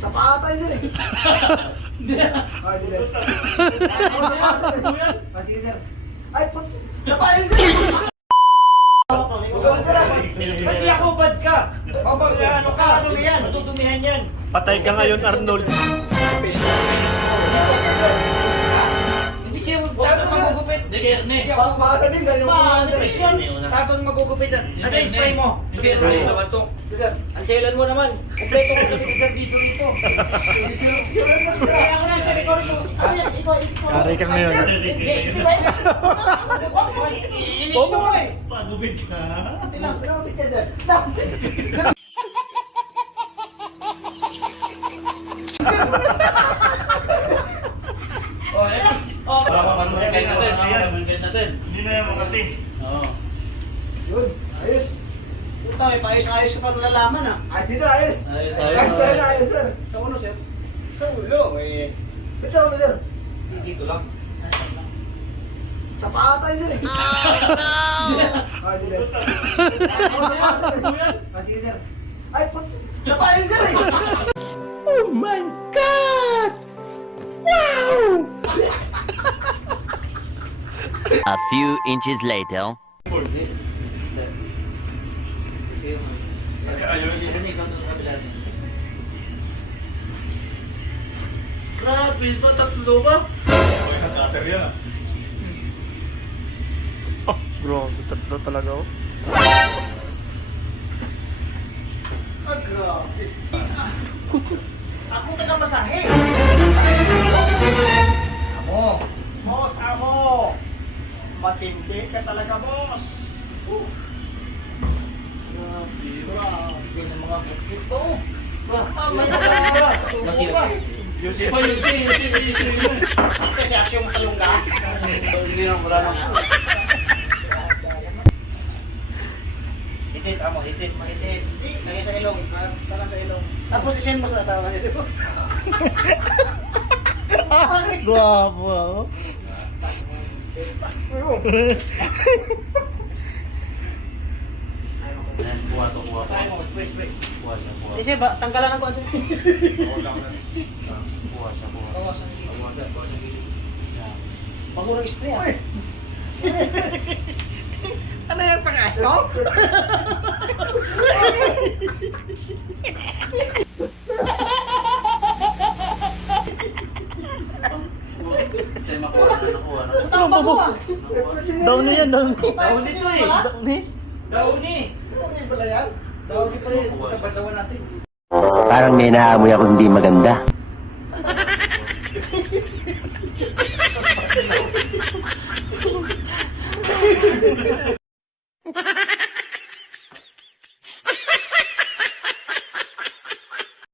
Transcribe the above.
Sa paa tayo sir eh. Hindi. Ay, hindi sir. Sige sir. Ay, sa paa yun sir. Ba't di ako bad ka? Ano ka? Ano na yan? Matutumihan yan. Patay ka ngayon, Arnold. Hindi siya tatong magugupit. Hindi kaya Erne. Baka sabihin ganyan po. Presyon. Tatong magugupit yan. Nasa spray mo. Hindi spray naman to. Sir. Ang selan mo naman. Kompleto ko kami sa servisyo nito. Kaya ako na sa record mo. Ikaw. Kari ka ngayon. Hindi ba? Bobo ka eh. Pagubid ka. Ate lang, pinakapit ka sir. Oh, yes. Oh, pamangkin natin. Hindi na yan makati. Oo. Yun, ayos. Puta, may paayos-ayos ka pa nalalaman ah. Ayos dito, ayos. Ayos talaga, ayos sir. Sa ulo, sir. Sa ulo eh. Ba't sa ulo sir? Dito lang. Sa paa tayo sir eh. Ay, hindi sir. Sige sir. Ay, sa paa yun sir eh. Oh my God! Wow! A few inches later. Grabe, pa tatlo ba? Cutter yan ah. Oh, bro, tatlo talaga oh. Ah, grabe. Ako taga-masahe. Amo. Boss, ako. Matindi ka talaga, boss. Grabe ng mga bukit to. Yusi. Kasi asyong talungga. Hindi na wala na. Hitit, amo, hitit, mahitit. Lagay sa ilong. Parang sa ilong. Tapos isend mo sa tawa nito. Guwapo ako. Kuha to, kuha. Saan mo, spray. Kuha siya, kuha. Kasi ba, tanggalan ako. Kuha siya, kuha. Bawasan. Kuha siya. Bago ng spray ah. Uy. Ano yung pang-aso? Ano ba ba? Down na yan, down na. Daon dito eh. Down na. Daon ni. Ano pala yan? Daon ni pa rin. Tabandawan natin. Parang may naamoy ako hindi maganda.